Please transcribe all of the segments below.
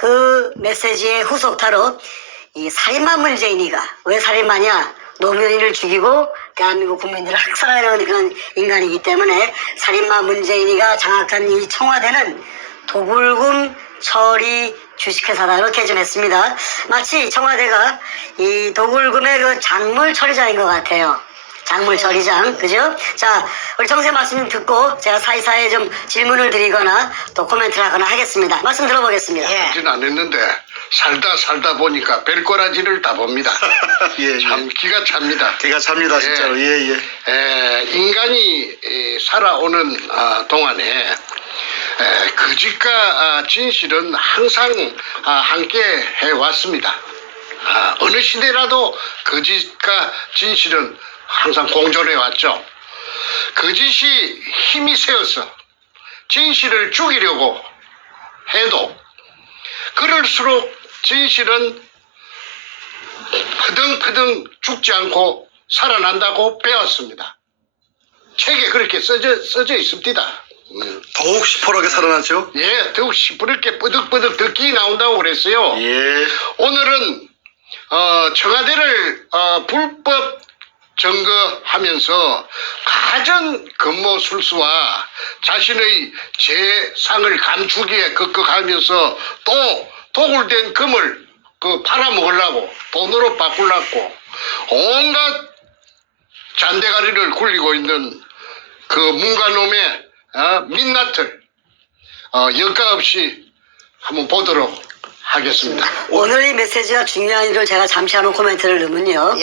그 메시지의 후속타로 이 살인마 문재인이가 왜 살인마냐? 노무현이를 죽이고 대한민국 국민들을 학살하려는 그런 인간이기 때문에 살인마 문재인이가 장악한 이 청와대는 도굴금 처리 주식회사다 이렇게 좀 했습니다. 마치 청와대가 이 도굴금의 그 작물 처리장인 것 같아요. 작물 처리장, 그죠? 자, 우리 정세 말씀 듣고 제가 사이사이에 좀 질문을 드리거나 또 코멘트를 하거나 하겠습니다. 말씀 들어보겠습니다. 하진 않았는데 살다 보니까 별꼬라지를 다 봅니다. 예, 참 기가 찹니다. 기가 찹니다, 진짜로. 예, 예. 인간이 살아오는 동안에 거짓과 진실은 항상 함께 해왔습니다. 어느 시대라도 거짓과 진실은 항상 공존해 왔죠. 거짓이 힘이 세어서 진실을 죽이려고 해도 그럴수록 진실은 허등허등 죽지 않고 살아난다고 배웠습니다. 책에 그렇게 써져 있습니다. 더욱 시퍼렇게 살아났죠? 예, 더욱 시퍼렇게 쁘득쁘득 더 끼 나온다고 그랬어요. 예. 오늘은 청와대를 불법 점거하면서 가전 근무술수와 자신의 재상을 감추기에 급급하면서 또 도굴된 금을 팔아먹으려고 돈으로 바꾸려고 온갖 잔대가리를 굴리고 있는 그 문가놈의 민낯을 여과 없이 한번 보도록 하겠습니다. 오늘 이 메시지가 중요한 일을 제가 잠시 한번 코멘트를 넣으면요.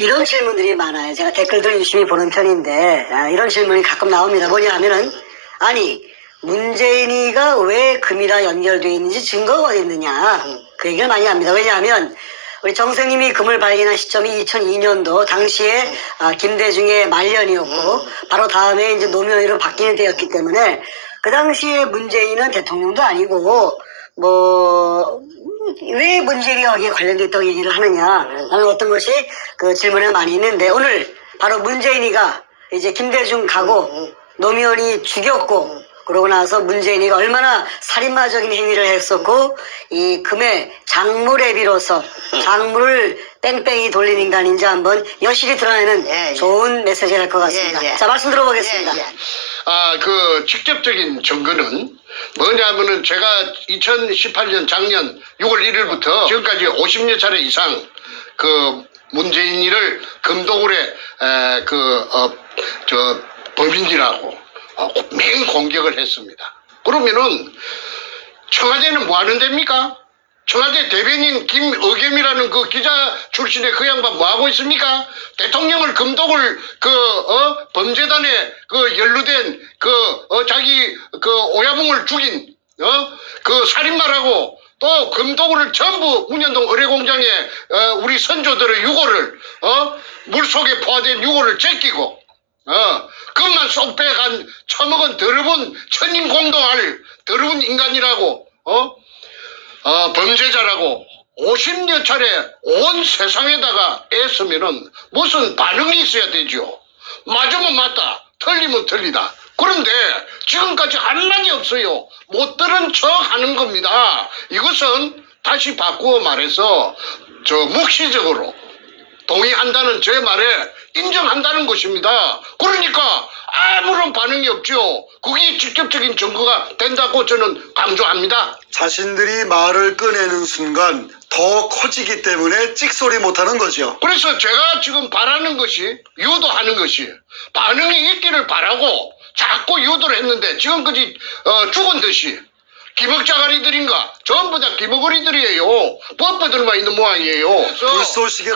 이런 질문들이 많아요. 제가 댓글들을 유심히 보는 편인데 이런 질문이 가끔 나옵니다. 뭐냐 하면은 아니 문재인이가 왜 금이랑 연결되어 있는지 증거가 어디 있느냐 그 얘기를 많이 합니다. 왜냐하면 우리 정생님이 금을 발견한 시점이 2002년도 당시에 김대중의 말년이었고 바로 다음에 이제 노무현으로 바뀌는 때였기 때문에 그 당시에 문재인은 대통령도 아니고 왜 문재인이 여기에 관련돼 있다고 얘기를 하느냐 하는 어떤 것이 그 질문에 많이 있는데 오늘 바로 문재인이가 이제 김대중 가고 노무현이 죽였고 그러고 나서 문재인이가 얼마나 살인마적인 행위를 했었고 이 금의 작물에 비로소 작물을 뺑뺑이 돌린 인간인지 한번 여실히 드러내는 좋은 메시지가 될 것 같습니다. 자, 말씀 들어보겠습니다. 그 직접적인 증거는 뭐냐면은 제가 2018년 작년 6월 1일부터 지금까지 50여 차례 이상 그 문재인이를 금도굴에 범인이라고 맹 공격을 했습니다. 그러면은 청와대는 뭐 하는 데입니까? 청와대 대변인 김의겸이라는 그 기자 출신의 그 양반 뭐 하고 있습니까? 대통령을 금독을 범죄단에 연루된 자기 오야붕을 죽인 그 살인마라고 또 금독을 전부 문현동 의뢰공장에 우리 선조들의 유골을 물속에 포화된 유골을 제끼고 그것만 쏙 빼간 처먹은 더러운 천인공동할 더러운 인간이라고 범죄자라고 50여 차례 온 세상에다가 애쓰면은 무슨 반응이 있어야 되죠. 맞으면 맞다, 틀리면 틀리다. 그런데 지금까지 한마디 없어요. 못 들은 척 하는 겁니다. 이것은 다시 바꾸어 말해서 묵시적으로 동의한다는 제 말에 인정한다는 것입니다. 그러니까 아무런 반응이 없죠. 그게 직접적인 증거가 된다고 저는 강조합니다. 자신들이 말을 꺼내는 순간 더 커지기 때문에 찍소리 못하는 거죠. 그래서 제가 지금 바라는 것이 유도하는 것이 반응이 있기를 바라고 자꾸 유도를 했는데 지금까지 죽은 듯이 기먹자가리들인가 전부 다 기먹거리들이에요. 뻣뻣들만 있는 모양이에요. 불쏘시개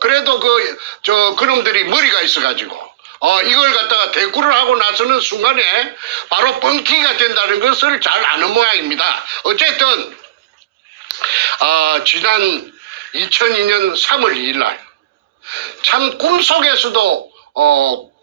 그래도 그놈들이 머리가 있어가지고 이걸 갖다가 대꾸를 하고 나서는 순간에 바로 뻥튀기가 된다는 것을 잘 아는 모양입니다. 어쨌든 지난 2002년 3월 2일 날 참 꿈속에서도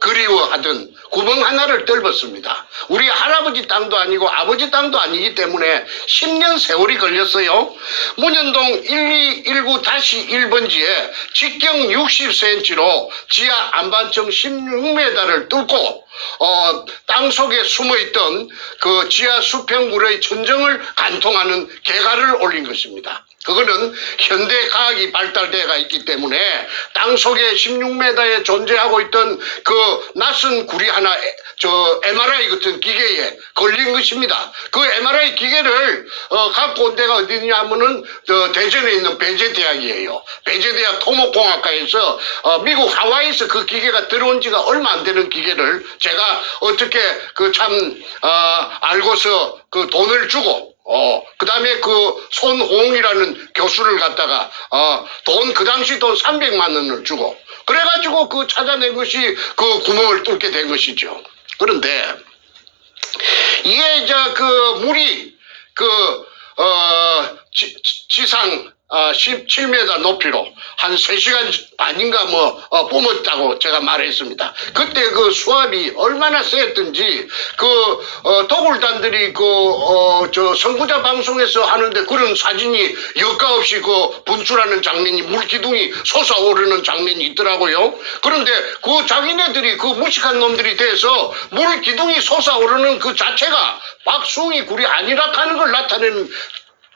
그리워하던 구멍 하나를 뚫었습니다. 우리 할아버지 땅도 아니고 아버지 땅도 아니기 때문에 10년 세월이 걸렸어요. 문현동 1219-1번지에 직경 60cm로 지하 안반층 16m를 뚫고 땅속에 숨어있던 그 지하 수평물의 천정을 관통하는 개가를 올린 것입니다. 그거는 현대 과학이 발달되어 있기 때문에 땅속에 16m에 존재하고 있던 그 낯선 구리 하나 MRI 같은 기계에 걸린 것입니다. 그 MRI 기계를 갖고 온 데가 어디냐면은 대전에 있는 배재대학이에요. 배재대학 토목공학과에서 미국 하와이에서 그 기계가 들어온 지가 얼마 안 되는 기계를 제가 어떻게 알고서 그 돈을 주고 그 다음에 그 손홍이라는 교수를 갖다가 그 당시 돈 300만 원을 주고 그래가지고 그 찾아낸 것이 그 구멍을 뚫게 된 것이죠. 그런데 이게 이제 그 물이 지상 17m 높이로 한 3시간 반인가 뿜었다고 제가 말했습니다. 그때 그 수압이 얼마나 셌던지 도굴단들이 선구자 방송에서 하는데 그런 사진이 여과 없이 분출하는 장면이 물기둥이 솟아오르는 장면이 있더라고요. 그런데 자기네들이 무식한 놈들이 돼서 물기둥이 솟아오르는 그 자체가 박숭이 굴이 아니라 하는 걸 나타내는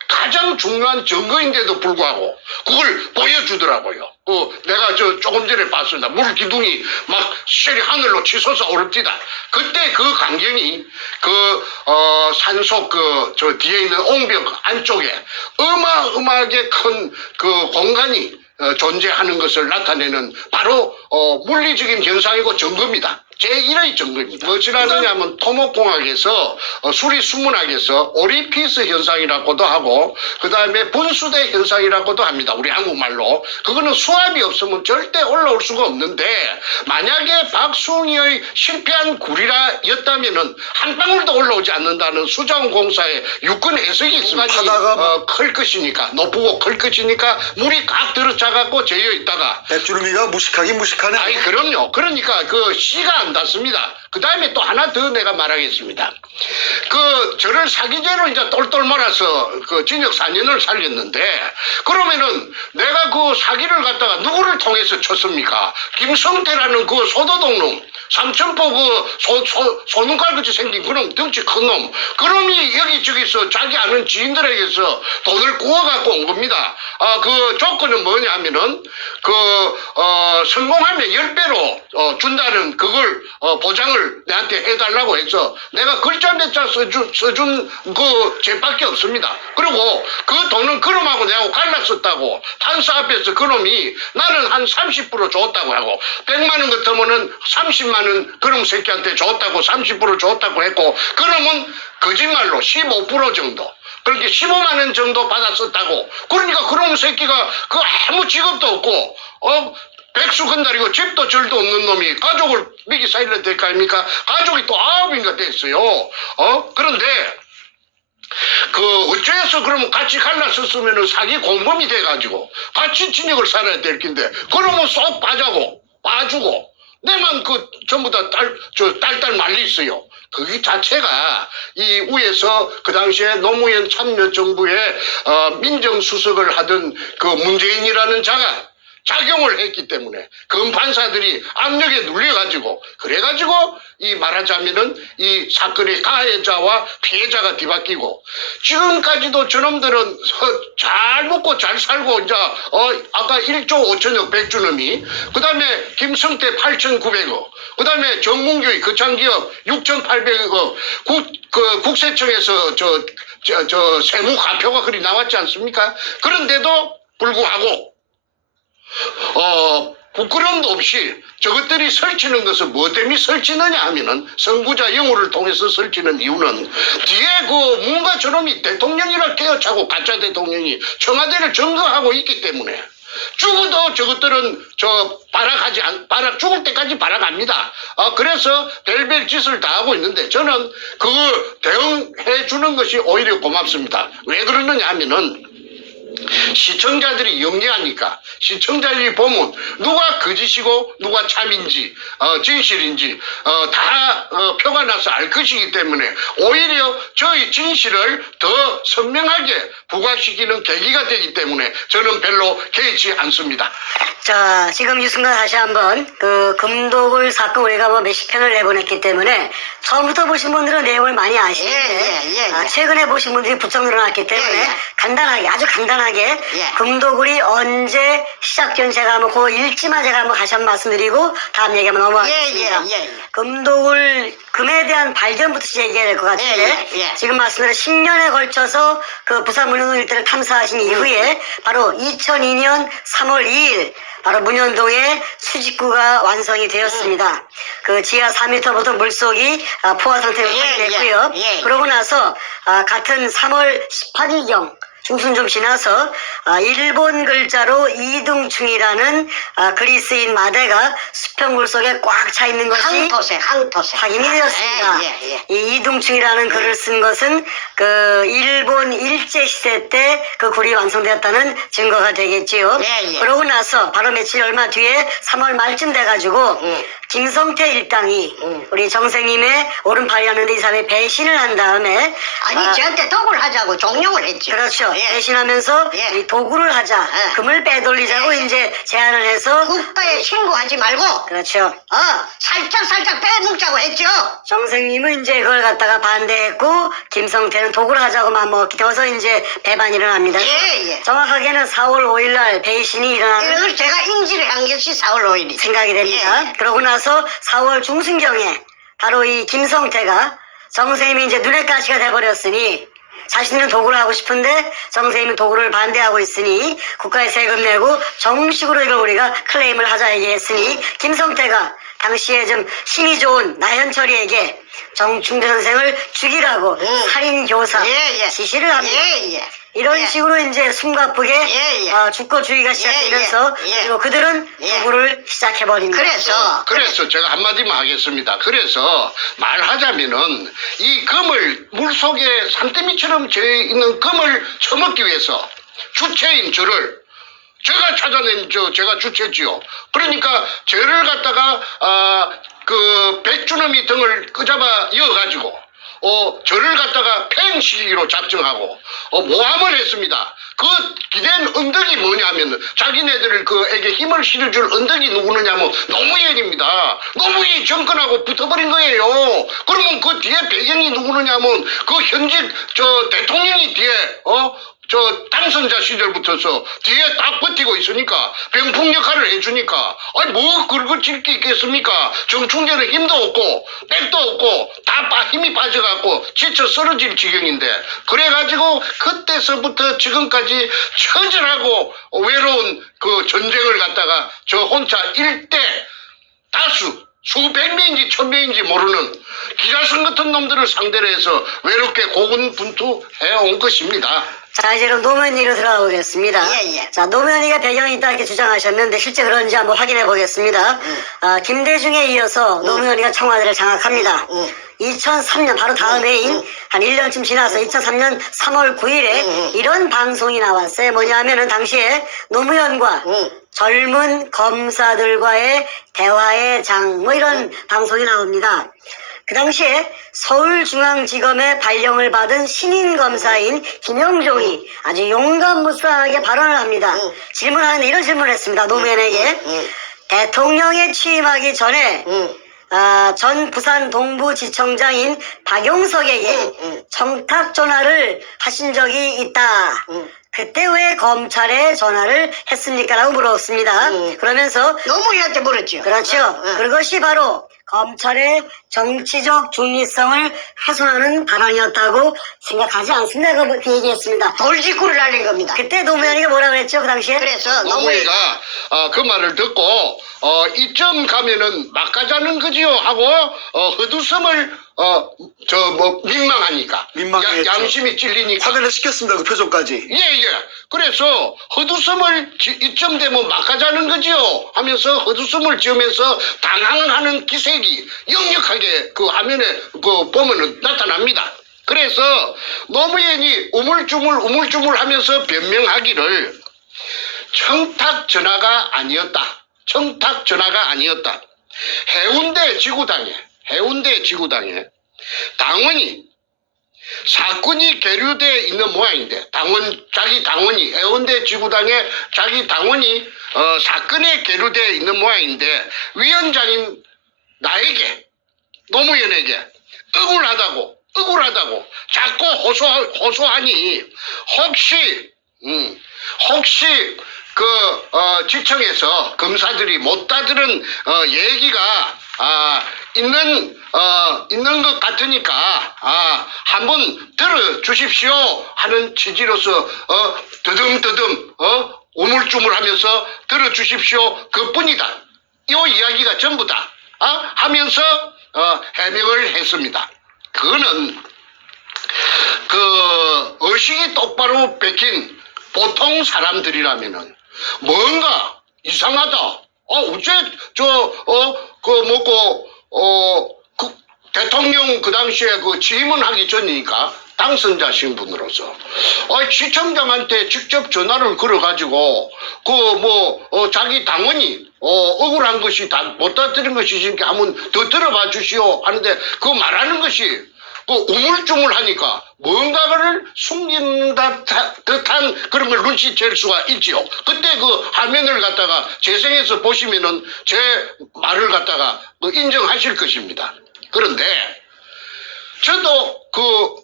가장 중요한 증거인데도 불구하고 그걸 보여주더라고요. 내가 조금 전에 봤습니다. 물기둥이 막 쉘이 하늘로 치솟아 오릅니다. 그때 그 광경이 산속 뒤에 있는 옹벽 안쪽에 어마어마하게 큰 공간이 존재하는 것을 나타내는 바로 물리적인 현상이고 증거입니다. 제1의 증거입니다. 무엇이라느냐 하면 토목공학에서 수리수문학에서 오리피스 현상이라고도 하고 그 다음에 분수대 현상이라고도 합니다. 우리 한국말로. 그거는 수압이 없으면 절대 올라올 수가 없는데 만약에 박숭이의 실패한 구리라였다면은 한 방울도 올라오지 않는다는 수자원공사의 육군 해석이 있습니다. 클 것이니까 높고 클 것이니까 물이 꽉 들어차갖고 재어 있다가 백주름이가 무식하긴 무식하네. 아니 그럼요. 그러니까 씨가 안 닿습니다. 그 다음에 또 하나 더 내가 말하겠습니다. 저를 사기죄로 이제 똘똘 말아서 징역 4년을 살렸는데 그러면은 내가 사기를 갖다가 누구를 통해서 쳤습니까? 김성태라는 소도동놈 삼천포 소눈깔같이 생긴 그놈 덩치 큰 놈 그놈이 여기저기서 자기 아는 지인들에게서 돈을 구워갖고 온 겁니다. 조건은 뭐냐 하면은 성공하면 10배로 준다는 그걸 보장을 내한테 해달라고 해서 내가 글자 몇 자 써준 죄밖에 없습니다. 그리고 그 돈은 그놈하고 내하고 갈랐었다고 판사 앞에서 그놈이 나는 한 30% 줬다고 하고 100만 원 같으면은 30만 원 그놈 새끼한테 줬다고 30% 줬다고 했고 그놈은 거짓말로 15% 정도 그렇게 15만 원 정도 받았었다고. 그러니까 그놈 새끼가 아무 직업도 없고 백수 건달이고 집도 절도 없는 놈이 가족을 미기 살려야 될 거 아닙니까? 가족이 또 9인가 됐어요. 그런데 어째서 그러면 같이 갈라섰으면 사기 공범이 돼가지고 같이 진역을 살아야 될 텐데 그러면 쏙 빠주고 내만 전부 다 딸딸 말리 있어요. 그 자체가 이 위에서 그 당시에 노무현 참여정부의 민정수석을 하던 문재인이라는 자가 작용을 했기 때문에 검판사들이 압력에 눌려가지고 그래가지고 말하자면은 이 사건의 가해자와 피해자가 뒤바뀌고 지금까지도 저놈들은 잘 먹고 잘 살고 이제 아까 1조 5천억 백주놈이 그 다음에 김성태 8,900억 그 다음에 정문교의 거창기업 6,800억 국세청에서 세무가표가 그리 나왔지 않습니까? 그런데도 불구하고 부끄러움도 없이 저것들이 설치는 것은 뭐 때문에 설치느냐 하면은 선구자 영우를 통해서 설치는 이유는 뒤에 뭔가 저놈이 대통령이라 깨어차고 가짜 대통령이 청와대를 점거하고 있기 때문에 죽어도 저것들은 죽을 때까지 발악합니다. 그래서 별별 짓을 다 하고 있는데 저는 그거 대응해 주는 것이 오히려 고맙습니다. 왜 그러느냐 하면은 시청자들이 영리하니까 시청자들이 보면 누가 거짓이고 누가 참인지 진실인지 다 표가 나서 알 것이기 때문에 오히려 저희 진실을 더 선명하게 부각시키는 계기가 되기 때문에 저는 별로 개의치 않습니다. 자, 지금 이 순간 다시 한번 그 금도굴 사건 우리가 뭐 몇십 편을 내보냈기 때문에 처음부터 보신 분들은 내용을 많이 아시는데 최근에 보신 분들이 부쩍 늘어났기 때문에 간단하게 아주 간단하게 금도굴이 언제 시작된 제가 한번 그 일지만 제가 한번 다시 한번 말씀드리고 다음 얘기 한번 넘어가겠습니다. 금도굴 금에 대한 발견부터 얘기해야 될 것 같은데 지금 말씀드린 10년에 걸쳐서 그 부산 문현동 일대를 탐사하신 이후에 바로 2002년 3월 2일 바로 문현동에 수직구가 완성이 되었습니다. 그 지하 4m부터 물속이 포화 상태로 확인됐고요. 그러고 나서 같은 3월 18일경 중순 좀 지나서 일본 글자로 이등충이라는 그리스인 마대가 수평물 속에 꽉 차 있는 것이 항토색. 확인이 되었습니다. 이 이등충이라는 글을 쓴 것은 그 일본 일제 시대 때 그 굴이 완성되었다는 증거가 되겠지요. 그러고 나서 바로 며칠 얼마 뒤에 3월 말쯤 돼가지고 김성태 일당이 우리 정생님의 오른팔이었는데 이 사람이 배신을 한 다음에 아니 저한테 독을 하자고 종용을 했죠. 그렇죠. 배신하면서 이 도구를 하자, 금을 빼돌리자고 이제 제안을 해서 국가에 신고하지 말고 그렇죠. 살짝 빼먹자고 했죠. 정생님은 이제 그걸 갖다가 반대했고 김성태는 도구를 하자고 맘먹었기 때문에 이제 배반이 일어납니다. 정확하게는 4월 5일 날 배신이 일어나는 이걸 제가 인지를 한 것이 4월 5일이죠. 생각이 됩니다. 그러고 나서 4월 중순경에 바로 이 김성태가 정생님이 이제 눈엣 가시가 돼버렸으니 자신은 도구를 하고 싶은데 정생님은 도구를 반대하고 있으니 국가에 세금 내고 정식으로 이걸 우리가 클레임을 하자 얘기했으니 김성태가 당시에 좀 힘이 좋은 나현철이에게 정충대 선생을 죽이라고 살인교사 지시를 합니다. 이런 식으로 이제 숨가쁘게 주거주의가 시작되면서 그리고 그들은 도구를 시작해버립니다. 그래서 제가 한마디만 하겠습니다. 그래서 말하자면은 이 금을 물속에 산더미처럼 져 있는 금을 처먹기 위해서 주체인 저를 제가 찾아낸 제가 주체지요. 그러니까 저를 갖다가 그 백주놈이 등을 끄잡아 이어가지고 저를 갖다가 팽시키기로 작정하고 모함을 했습니다. 그 기댄 언덕이 뭐냐면 자기네들을 그에게 힘을 실어줄 언덕이 누구느냐면 노무현입니다. 노무현이 정권하고 붙어버린 거예요. 그러면 그 뒤에 배경이 누구느냐면 그 현직 대통령이 뒤에 당선자 시절부터서 뒤에 딱 버티고 있으니까 병풍 역할을 해주니까 아니 뭐 긁어질 게 있겠습니까? 정충재는 힘도 없고 백도 없고 다 힘이 빠져갖고 지쳐 쓰러질 지경인데 그래가지고 그때서부터 지금까지 처절하고 외로운 그 전쟁을 갖다가 저 혼자 일대 다수 수백 명인지 천 명인지 모르는 기자선 같은 놈들을 상대로 해서 외롭게 고군분투해 온 것입니다. 자, 이제 그럼 노무현이로 들어가 보겠습니다. 자, 노무현이가 배경이 있다 이렇게 주장하셨는데 실제 그런지 한번 확인해 보겠습니다. 김대중에 이어서 노무현이가 청와대를 장악합니다. 2003년 바로 다음 해인 한 1년쯤 지나서 2003년 3월 9일에 이런 방송이 나왔어요. 뭐냐면은 당시에 노무현과 젊은 검사들과의 대화의 장 뭐 이런 방송이 나옵니다. 그 당시에 서울중앙지검의 발령을 받은 신인 검사인 김영종이 아주 용감무쌍하게 발언을 합니다. 질문하는데 이런 질문을 했습니다. 노무현에게 대통령에 취임하기 전에 전 부산 동부지청장인 박용석에게 청탁 전화를 하신 적이 있다. 그때 왜 검찰에 전화를 했습니까? 라고 물었습니다. 그러면서 노무현한테 물었죠. 그렇죠. 그것이 바로 검찰의 정치적 중립성을 훼손하는 발언이었다고 생각하지 않습니다. 그 얘기했습니다. 돌직구를 날린 겁니다. 그때 노무현이가 뭐라 그랬죠? 그 당시에? 그래서 노무현이가 그 말을 듣고 이쯤 가면은 막 가자는 거지요 하고 헛웃음을 민망하니까 민망했죠. 양심이 찔리니까 확인을 시켰습니다. 그 표정까지. 그래서 헛웃음을 이쯤 되면 막 가자는 거지요 하면서 헛웃음을 지으면서 당황하는 기색이 역력하게 그 화면에 그 보면은 나타납니다. 그래서 노무현이 우물쭈물 하면서 변명하기를 청탁 전화가 아니었다. 청탁 전화가 아니었다. 해운대 지구당에 당원이 사건이 계류되어 있는 모양인데 자기 당원이 해운대 지구당에 자기 당원이 사건에 계류되어 있는 모양인데 위원장인 나에게 노무현에게 억울하다고 자꾸 호소하니 혹시 지청에서 검사들이 못 다들은 얘기가 있는 것 같으니까 한번 들어주십시오 하는 취지로서 더듬 우물쭈물하면서 들어주십시오 그뿐이다. 이 이야기가 전부다 하면서 해명을 했습니다. 그거는 의식이 똑바로 베낀 보통 사람들이라면은 뭔가 이상하다. 어째 대통령 그 당시에 취임하기 전이니까 당선자 신분으로서 시청장한테 직접 전화를 걸어가지고 자기 당원이 억울한 것이 못 다들은 것이니까 한번 더 들어봐 주시오 하는데 그 말하는 것이 우물쭈물하니까 뭔가를 숨긴 듯한 그런 걸 눈치챌 수가 있지요. 그때 그 화면을 갖다가 재생해서 보시면은 제 말을 갖다가 인정하실 것입니다. 그런데 저도 그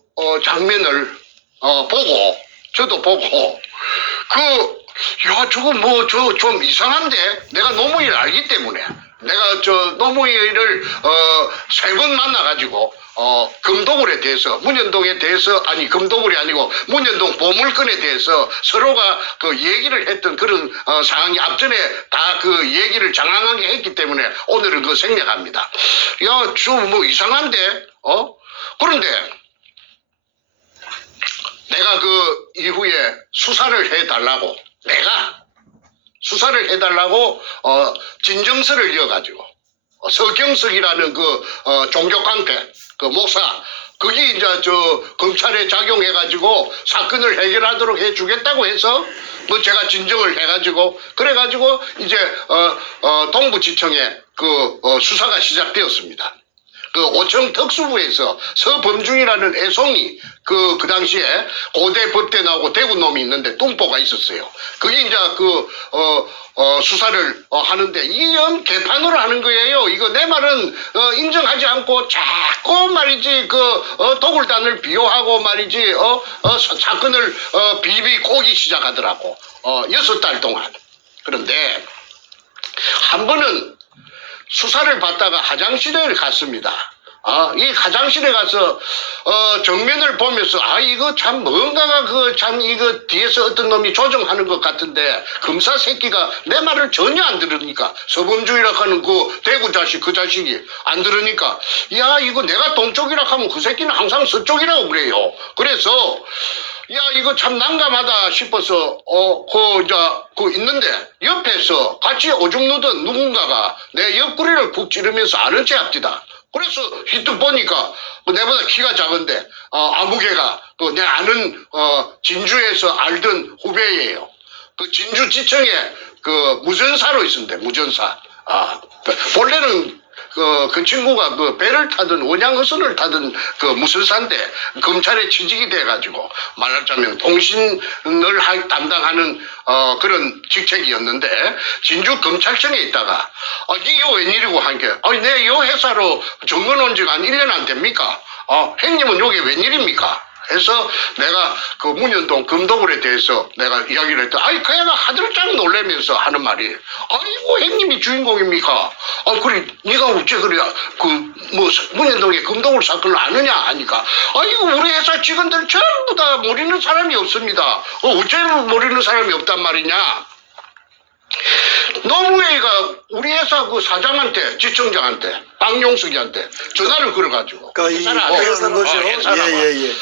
장면을 보고 야 저거 좀 이상한데 내가 노무현을 알기 때문에 내가 노무현을 3번 만나가지고 금도굴에 대해서 문현동에 대해서 금도굴이 아니고 문현동 보물건에 대해서 서로가 그 얘기를 했던 그런 상황이 앞전에 다 그 얘기를 장황하게 했기 때문에 오늘은 그 생략합니다. 야 좀 이상한데 그런데 내가 그 이후에 수사를 해달라고 진정서를 이어가지고 서경석이라는 종교깡패 목사 그게 이제 검찰에 작용해가지고 사건을 해결하도록 해주겠다고 해서 제가 진정을 해가지고 그래가지고 이제 동부지청에 수사가 시작되었습니다. 오청 특수부에서 서범중이라는 애송이 그 당시에 고대 법대 나오고 대구 놈이 있는데 뚱보가 있었어요. 그게 이제 수사를 하는데 이게 영 개판으로 하는 거예요. 이거 내 말은 인정하지 않고 자꾸 말이지 도굴단을 비호하고 말이지 사건을 비비 꼬기 시작하더라고. 6달 동안. 그런데 한 번은 수사를 받다가 화장실에 갔습니다. 이 화장실에 가서 정면을 보면서 이거 참 뭔가가 이거 뒤에서 어떤 놈이 조정하는 것 같은데 검사 새끼가 내 말을 전혀 안 들으니까 서범주의라 하는 대구 자식 그 자식이 안 들으니까 야 이거 내가 동쪽이라 하면 그 새끼는 항상 서쪽이라고 그래요. 그래서 야 이거 참 난감하다 싶어서 있는데 옆에서 같이 오줌 누던 누군가가 내 옆구리를 푹 찌르면서 아는 체 합디다. 그래서 히트 보니까 내보다 키가 작은데 아무개가 내 아는 진주에서 알던 후배예요. 진주지청에 무전사로 있었는데 무전사. 본래는 그 친구가 배를 타든 원양어선을 타든 무술사인데 검찰에 취직이 돼가지고 말하자면 통신을 담당하는 그런 직책이었는데 진주 검찰청에 있다가 이게 웬일이고 한 게 내 요 회사로 정근 온 지가 한 1년 안 됩니까? 형님은 요게 웬일입니까? 해서 내가 문현동 금도굴에 대해서 내가 이야기를 했더니 그 애가 하들짝 놀라면서 하는 말이 아이고 형님이 주인공입니까? 그래 네가 어째 그래 문현동의 금도굴 사건을 아느냐 하니까 이거 우리 회사 직원들 전부 다 모르는 사람이 없습니다. 어째 모르는 사람이 없단 말이냐? 노무현이가 우리 회사 사장한테 지청장한테 박용석이한테 전화를 걸어가지고 그러니까 이 회사는 거죠. 예.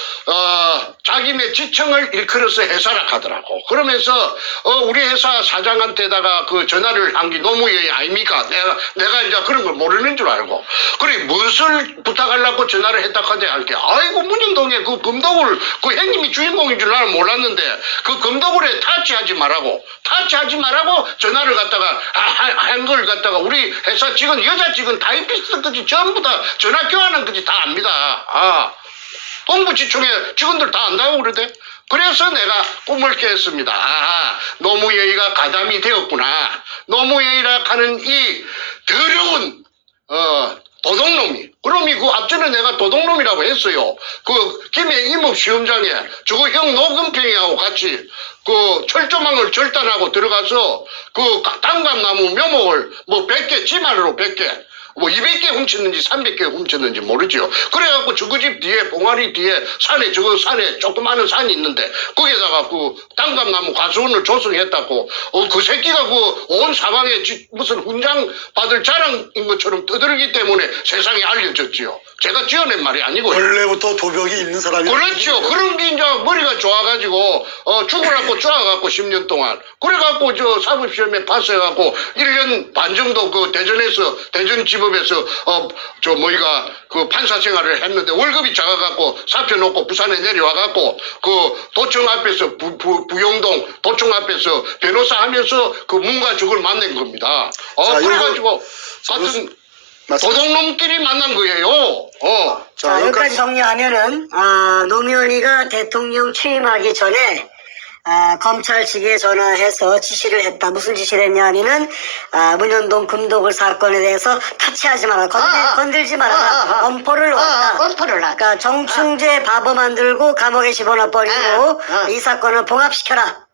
자기네 지청을 일컬어서 회사라 하더라고. 그러면서 우리 회사 사장한테다가 그 전화를 한 게 노무현이 아닙니까? 내가 이제 그런 걸 모르는 줄 알고. 그래 무엇을 부탁하려고 전화를 했다 하대 할게. 아이고 문현동에 그 금도굴 그 형님이 주인공인 줄 나는 몰랐는데 그 금도굴에 타치하지 말라고 전화를 갖다가 한 걸 갖다가 우리 회사 직원 여자 직원 타이피스트까지 전부 다 전화 교환한 거지 다 압니다. 동부지청에 직원들 다 안다고 그러대. 그래서 내가 꿈을 깼습니다. 노무현이가 가담이 되었구나. 노무현이라 하는 이 더러운 도둑놈이. 그럼이 그 앞전에 내가 도둑놈이라고 했어요. 그 김해 임업시험장에 저거 형 노금평이하고 같이 그 철조망을 절단하고 들어가서 그 단감나무 묘목을 뭐 100개 지만으로 100개 뭐 200개 훔쳤는지 300개 훔쳤는지 모르죠. 그래갖고 저거 집 뒤에 봉아리 뒤에 산에 저거 산에 조그마한 산이 있는데 거기에다가 그 단감나무 가수원을 조성했다고 그 새끼가 그 온 사방에 무슨 훈장 받을 자랑인 것처럼 떠들기 때문에 세상에 알려졌지요. 제가 지어낸 말이 아니고 원래부터 도벽이 있는 사람이 그렇죠. 그런 게 이제 머리가 좋아가지고 죽으라고 쪼아갖고 10년 동안 그래갖고 저 사법시험에 파스해갖고 1년 반 정도 그 대전 지법에서 저 뭐이가 그 판사 생활을 했는데 월급이 작아갖고 사표 놓고 부산에 내려와갖고 그 도청 앞에서 부영동 도청 앞에서 변호사 하면서 그 문과 적을 만난 겁니다. 자, 그래가지고 자, 같은 맞습니다. 도둑놈끼리 만난 거예요. 자, 여기까지 정리하면은, 노무현이가 대통령 취임하기 전에, 검찰 측에 전화해서 지시를 했다. 무슨 지시를 했냐 하면은, 문현동 금도굴 사건에 대해서 타치하지 마라. 건들지 마라. 엄포를 놓았다. 엄포를 놨다. 그러니까 정충재 바보 만들고 감옥에 집어넣어 버리고, 이 사건을 봉합시켜라.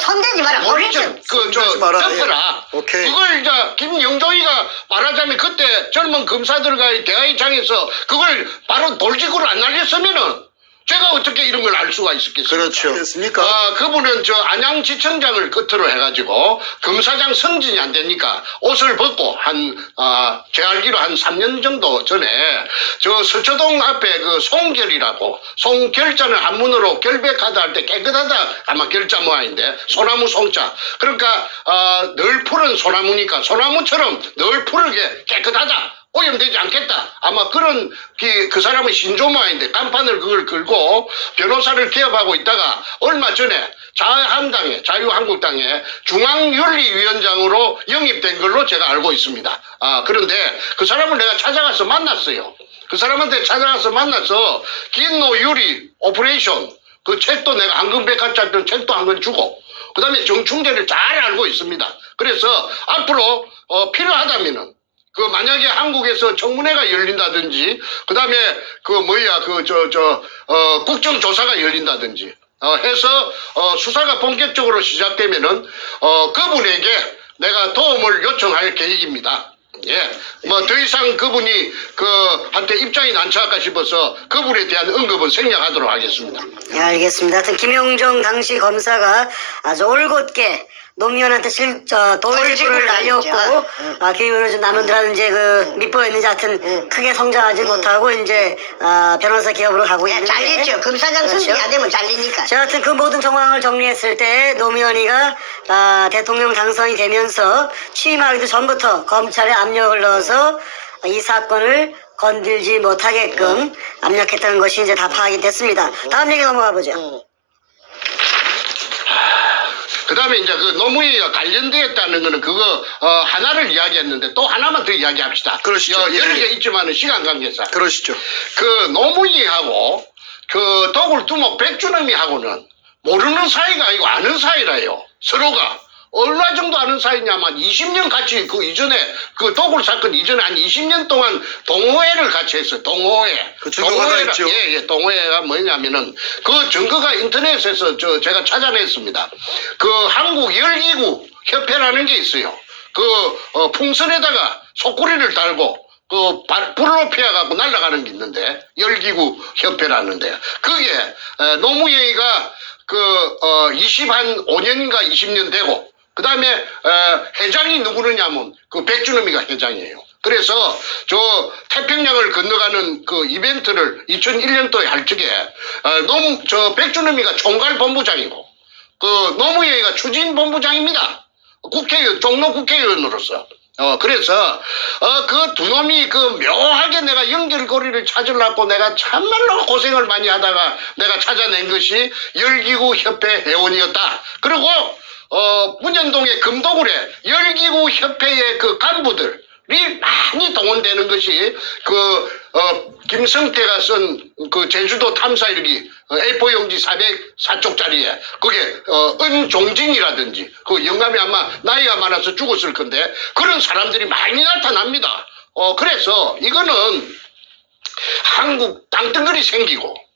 손대지 마라. 모르죠. 손대지 마라. 덮어라. 예. 오케이. 그걸 이제 김영종이가 말하자면 그때 젊은 검사들과의 대화의장에서 그걸 바로 돌직구로 안 날렸으면은 제가 어떻게 이런 걸 알 수가 있었겠습니까? 그렇죠. 됐습니까? 그분은 저 안양지청장을 끝으로 해가지고 검사장 승진이 안 되니까 옷을 벗고 제 알기로 한 3년 정도 전에 저 서초동 앞에 그 송결이라고 송결자는 한문으로 결백하다 할 때 깨끗하다 아마 결자 모양인데 소나무 송자 그러니까 늘 푸른 소나무니까 소나무처럼 늘 푸르게 깨끗하다. 오염되지 않겠다. 아마 그런 그 사람은 신조마인데 간판을 그걸 걸고 변호사를 개업하고 있다가 얼마 전에 자유한국당에 중앙윤리위원장으로 영입된 걸로 제가 알고 있습니다. 그런데 그 사람을 내가 찾아가서 만났어요. 그 사람한테 찾아가서 만나서 긴노유리 오퍼레이션 그 책도 내가 황금백화짜리 책도 한 권 주고 그 다음에 정충재를 잘 알고 있습니다. 그래서 앞으로 필요하다면은 그 만약에 한국에서 청문회가 열린다든지 그다음에 국정조사가 열린다든지 해서 수사가 본격적으로 시작되면은 그분에게 내가 도움을 요청할 계획입니다. 예, 뭐 더 이상 그분이 한테 입장이 난처할까 싶어서 그분에 대한 언급은 생략하도록 하겠습니다. 예, 알겠습니다. 하여튼 김영종 당시 검사가 아주 올곧게 노무현한테 돌직구를 날렸고, 그 이후로 좀 남원들하고 이제 밑보였는지 하여튼 크게 성장하지 못하고 이제, 변호사 기업으로 가고 있는데. 잘리죠. 검사장 승진이 안 되면 잘리니까. 자, 하여튼 그 모든 정황을 정리했을 때 노무현이가, 대통령 당선이 되면서 취임하기도 전부터 검찰에 압력을 넣어서 이 사건을 건들지 못하게끔 압력했다는 것이 이제 다 파악이 됐습니다. 다음 얘기 넘어가 보죠. 그 다음에 이제 그 노무현이가 관련되었다는 거는 그거 하나를 이야기했는데 또 하나만 더 이야기합시다. 그러시죠. 여러 개 있지만은 시간 관계상. 그러시죠. 그 노무현이하고 그 도굴두목 백주놈이하고는 모르는 사이가 아니고 아는 사이라요. 서로가. 얼마 정도 아는 사이냐면 20년 같이 그 이전에 그 도굴 사건 이전에 한 20년 동안 동호회를 같이 했어요. 동호회. 그 증거가 다 있죠. 예, 동호회가 뭐냐면은 그 증거가 인터넷에서 제가 찾아냈습니다. 그 한국 열기구 협회라는 게 있어요. 그 풍선에다가 속구리를 달고 그 불로 피해갖고 날아가는 게 있는데 열기구 협회라는데 그게 노무현이가 25년인가 20년 되고 그 다음에 회장이 누구느냐면 그 백주놈이가 회장이에요. 그래서 저 태평양을 건너가는 그 이벤트를 2001년도에 할 적에 백준범이가 총괄본부장이고 그 노무현이가 추진본부장입니다. 국회의원, 종로 국회의원으로서. 그래서, 그 두 놈이 그 묘하게 내가 연결고리를 찾으려고 내가 참말로 고생을 많이 하다가 내가 찾아낸 것이 열기구협회 회원이었다. 그리고, 문현동의 금도굴에 열기구협회의 그 간부들이 많이 동원되는 것이 김성태가 쓴 그 제주도 탐사일기 A4 용지 404쪽짜리에 그게 은종진이라든지 그 영감이 아마 나이가 많아서 죽었을 건데 그런 사람들이 많이 나타납니다. 그래서 이거는 한국 땅덩어리 생기고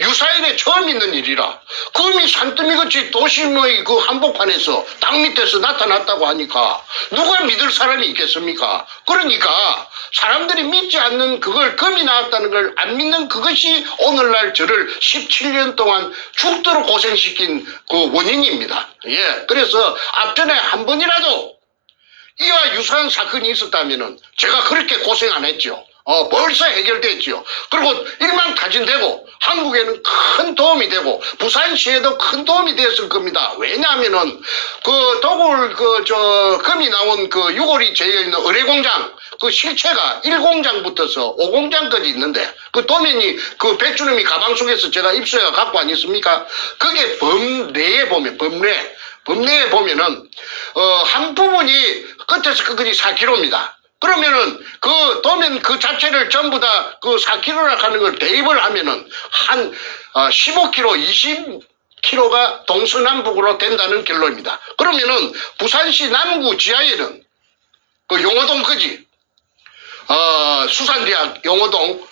유사일에 처음 있는 일이라 금이 산더미같이 도심의 그 한복판에서 땅 밑에서 나타났다고 하니까 누가 믿을 사람이 있겠습니까? 그러니까 사람들이 믿지 않는 그걸 금이 나왔다는 걸 안 믿는 그것이 오늘날 저를 17년 동안 죽도록 고생시킨 그 원인입니다. 예, 그래서 앞전에 한 번이라도 이와 유사한 사건이 있었다면은 제가 그렇게 고생 안 했죠. 벌써 해결됐지요. 그리고 일망타진되고 한국에는 큰 도움이 되고 부산시에도 큰 도움이 되었을 겁니다. 왜냐하면은 그 도굴 금이 나온 그 유골이 재여 있는 의뢰공장 그 실체가 1공장부터서 5공장까지 있는데 그 도면이 그 백준범이 가방 속에서 제가 입수해가 갖고 아니었습니까? 그게 범례에 보면은 한 부분이 끝에서 끝까지 4km입니다. 그러면은 그 도면 그 자체를 전부 다 그 4km라 하는 걸 대입을 하면은 한 15km, 20km가 동서남북으로 된다는 결론입니다. 그러면은 부산시 남구 지하에는 그 용호동까지 수산대학 용호동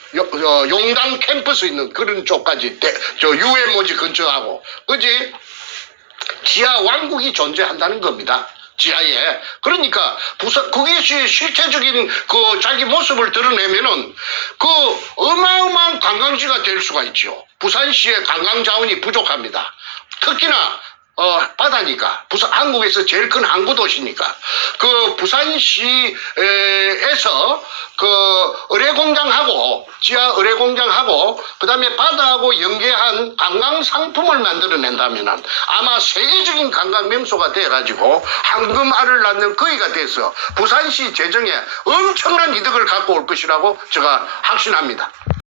용당 캠퍼스 있는 그런 쪽까지 UMO지 근처하고 그지 지하 왕국이 존재한다는 겁니다. 지하에. 그러니까 그것이 실체적인 그 자기 모습을 드러내면은 그 어마어마한 관광지가 될 수가 있죠. 부산시의 관광 자원이 부족합니다. 특히나 바다니까 한국에서 제일 큰 항구 도시니까 그 부산시에서 그 의뢰공장하고 지하 의뢰공장하고 그다음에 바다하고 연계한 관광 상품을 만들어낸다면은 아마 세계적인 관광 명소가 돼가지고 황금알을 낳는 거위가 돼서 부산시 재정에 엄청난 이득을 갖고 올 것이라고 제가 확신합니다.